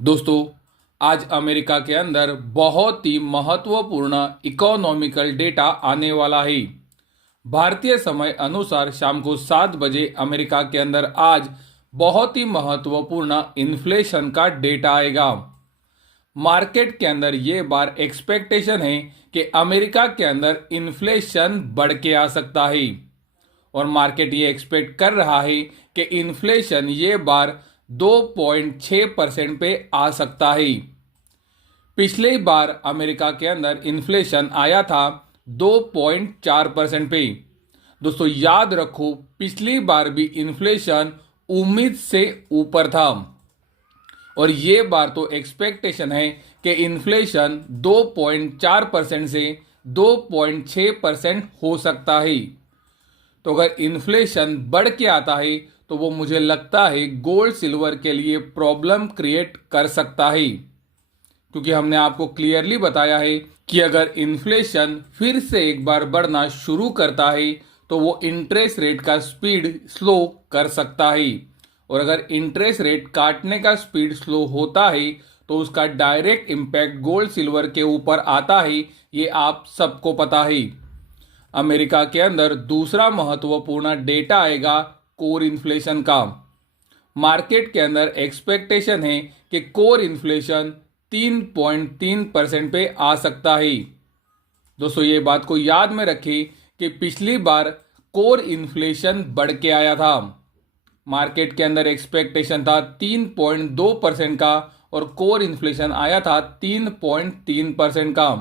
दोस्तों, आज अमेरिका के अंदर बहुत ही महत्वपूर्ण इकोनॉमिकल डेटा आने वाला है। भारतीय समय अनुसार शाम को 7 बजे अमेरिका के अंदर आज बहुत ही महत्वपूर्ण इन्फ्लेशन का डेटा आएगा। मार्केट के अंदर ये बार एक्सपेक्टेशन है कि अमेरिका के अंदर इन्फ्लेशन बढ़ के आ सकता है और मार्केट ये एक्सपेक्ट कर रहा है कि इन्फ्लेशन ये बार 2.6% पे आ सकता है। पिछले बार अमेरिका के अंदर इन्फ्लेशन आया था 2.4% पे। दोस्तों याद रखो, पिछली बार भी इन्फ्लेशन उम्मीद से ऊपर था और ये बार तो एक्सपेक्टेशन है कि इन्फ्लेशन 2.4% से 2.6% हो सकता है। तो अगर इन्फ्लेशन बढ़ के आता है तो वो मुझे लगता है गोल्ड सिल्वर के लिए प्रॉब्लम क्रिएट कर सकता है, क्योंकि हमने आपको क्लियरली बताया है कि अगर इन्फ्लेशन फिर से एक बार बढ़ना शुरू करता है तो वो इंटरेस्ट रेट का स्पीड स्लो कर सकता है और अगर इंटरेस्ट रेट काटने का स्पीड स्लो होता है तो उसका डायरेक्ट इम्पैक्ट गोल्ड सिल्वर के ऊपर आता है। ये आप सबको पता है। अमेरिका के अंदर दूसरा महत्वपूर्ण डेटा आएगा कोर इन्फ्लेशन का। मार्केट के अंदर एक्सपेक्टेशन है कि कोर इन्फ्लेशन 3.3% पे आ सकता है। दोस्तों ये बात को याद में रखें कि पिछली बार कोर इन्फ्लेशन बढ़ के आया था। मार्केट के अंदर एक्सपेक्टेशन था 3.2% का और कोर इन्फ्लेशन आया था 3.3% का।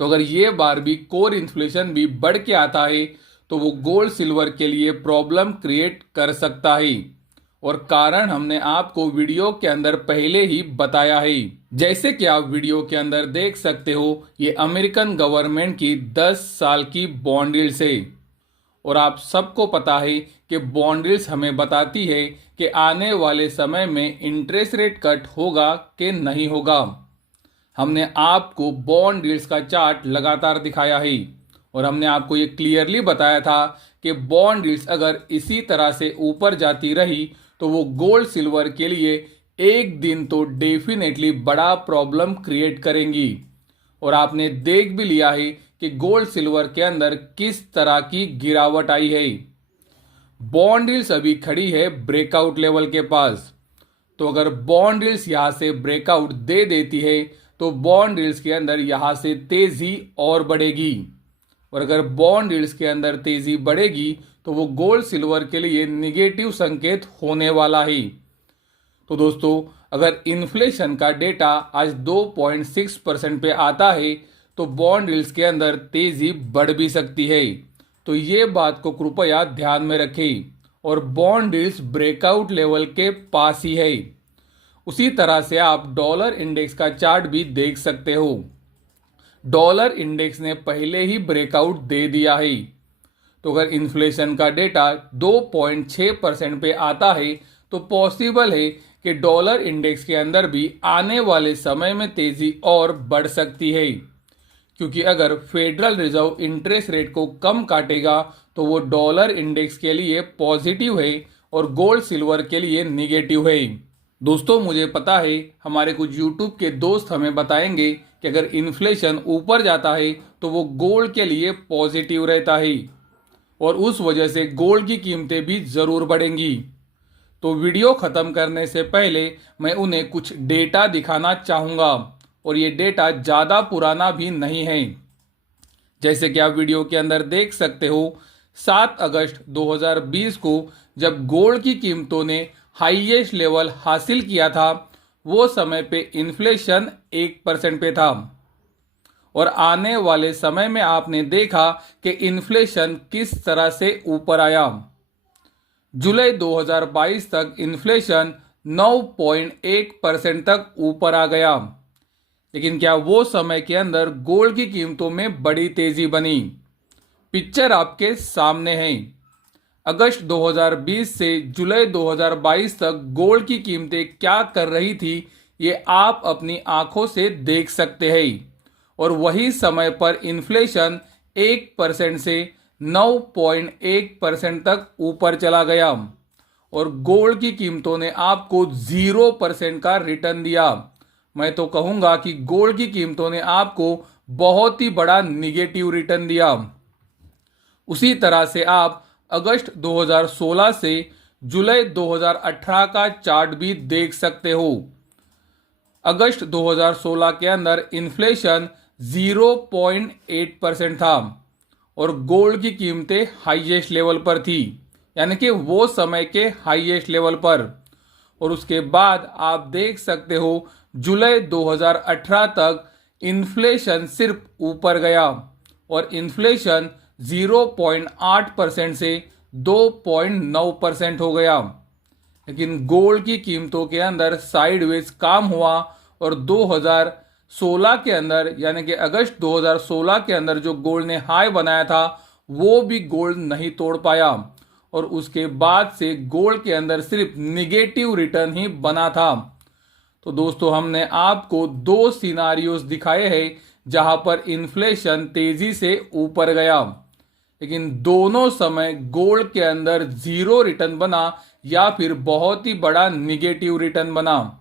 तो अगर ये बार भी कोर इन्फ्लेशन भी बढ़ के आता है तो वो गोल्ड सिल्वर के लिए प्रॉब्लम क्रिएट कर सकता है और कारण हमने आपको वीडियो के अंदर पहले ही बताया है। जैसे कि आप वीडियो के अंदर देख सकते हो, ये अमेरिकन गवर्नमेंट की 10 साल की बॉन्ड यील्ड्स है और आप सबको पता है कि बॉन्ड यील्ड्स हमें बताती है कि आने वाले समय में इंटरेस्ट रेट कट होगा कि नहीं होगा। हमने आपको बॉन्ड यील्ड्स का चार्ट लगातार दिखाया है और हमने आपको ये क्लियरली बताया था कि बॉन्ड यील्ड्स अगर इसी तरह से ऊपर जाती रही तो वो गोल्ड सिल्वर के लिए एक दिन तो डेफिनेटली बड़ा प्रॉब्लम क्रिएट करेंगी। और आपने देख भी लिया है कि गोल्ड सिल्वर के अंदर किस तरह की गिरावट आई है। बॉन्ड यील्ड्स अभी खड़ी है ब्रेकआउट लेवल के पास। तो अगर बॉन्ड यील्ड्स यहाँ से ब्रेकआउट दे देती है तो बॉन्ड यील्ड्स के अंदर यहाँ से तेजी और बढ़ेगी और अगर बॉन्ड यील्ड्स के अंदर तेजी बढ़ेगी तो वो गोल्ड सिल्वर के लिए निगेटिव संकेत होने वाला है। तो दोस्तों अगर इन्फ्लेशन का डेटा आज 2.6% पे आता है तो बॉन्ड यील्ड्स के अंदर तेजी बढ़ भी सकती है। तो ये बात को कृपया ध्यान में रखें और बॉन्ड यील्ड्स ब्रेकआउट लेवल के पास ही है। उसी तरह से आप डॉलर इंडेक्स का चार्ट भी देख सकते हो। डॉलर इंडेक्स ने पहले ही ब्रेकआउट दे दिया है। तो अगर इन्फ्लेशन का डेटा 2.6% पे आता है तो पॉसिबल है कि डॉलर इंडेक्स के अंदर भी आने वाले समय में तेजी और बढ़ सकती है, क्योंकि अगर फेडरल रिजर्व इंटरेस्ट रेट को कम काटेगा तो वो डॉलर इंडेक्स के लिए पॉजिटिव है और गोल्ड सिल्वर के लिए निगेटिव है। दोस्तों मुझे पता है हमारे कुछ यूट्यूब के दोस्त हमें बताएंगे कि अगर इन्फ्लेशन ऊपर जाता है तो वो गोल्ड के लिए पॉजिटिव रहता है और उस वजह से गोल्ड की कीमतें भी ज़रूर बढ़ेंगी। तो वीडियो ख़त्म करने से पहले मैं उन्हें कुछ डेटा दिखाना चाहूँगा और ये डेटा ज़्यादा पुराना भी नहीं है। जैसे कि आप वीडियो के अंदर देख सकते हो, 7 अगस्त 2020 को जब गोल्ड की कीमतों ने हाईएस्ट लेवल हासिल किया था वो समय पे इन्फ्लेशन 1% पे था और आने वाले समय में आपने देखा कि इन्फ्लेशन किस तरह से ऊपर आया। जुलाई 2022 तक इन्फ्लेशन 9.1% तक ऊपर आ गया। लेकिन क्या वो समय के अंदर गोल्ड की कीमतों में बड़ी तेजी बनी? पिक्चर आपके सामने है। अगस्त 2020 से जुलाई 2022 तक गोल्ड की कीमतें क्या कर रही थी ये आप अपनी आंखों से देख सकते हैं और वही समय पर इन्फ्लेशन 1% से 9.1% तक ऊपर चला गया और गोल्ड की कीमतों ने आपको 0% का रिटर्न दिया। मैं तो कहूंगा कि गोल्ड की कीमतों ने आपको बहुत ही बड़ा निगेटिव रिटर्न दिया। उसी तरह से आप अगस्त 2016 से जुलाई 2018 का चार्ट भी देख सकते हो। अगस्त 2016 के अंदर इन्फ्लेशन 0.8% था और गोल्ड की कीमतें हाईएस्ट लेवल पर थी, यानी कि वो समय के हाईएस्ट लेवल पर। और उसके बाद आप देख सकते हो जुलाई 2018 तक इन्फ्लेशन सिर्फ ऊपर गया और इन्फ्लेशन 0.8% से 2.9% हो गया। लेकिन गोल्ड की कीमतों के अंदर साइडवेज काम हुआ और 2016 के अंदर, यानी कि अगस्त 2016 के अंदर जो गोल्ड ने हाई बनाया था वो भी गोल्ड नहीं तोड़ पाया और उसके बाद से गोल्ड के अंदर सिर्फ निगेटिव रिटर्न ही बना था। तो दोस्तों, हमने आपको दो सिनारियोज दिखाए हैं जहां पर इन्फ्लेशन तेजी से ऊपर गया, लेकिन दोनों समय गोल्ड के अंदर जीरो रिटर्न बना या फिर बहुत ही बड़ा निगेटिव रिटर्न बना।